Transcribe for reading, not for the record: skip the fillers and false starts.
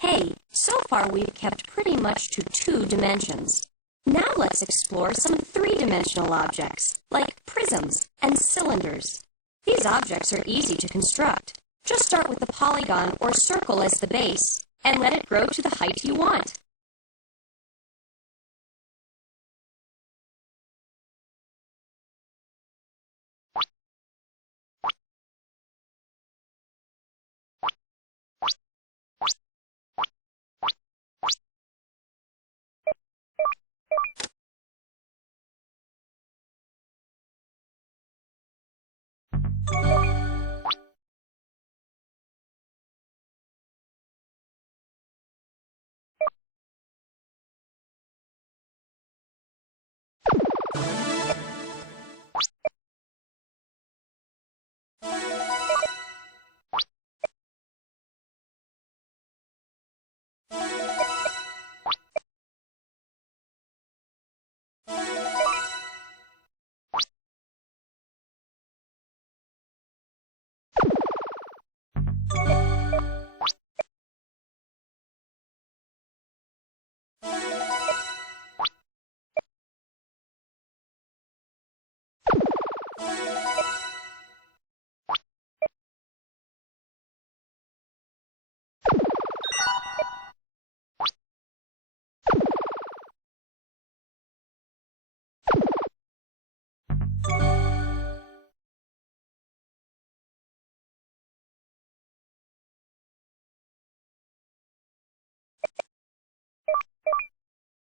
Hey, so far we've kept pretty much to 2 dimensions. Now let's explore some 3-dimensional objects, like prisms and cylinders. These objects are easy to construct. Just start with the polygon or circle as the base, and let it grow to the height you want.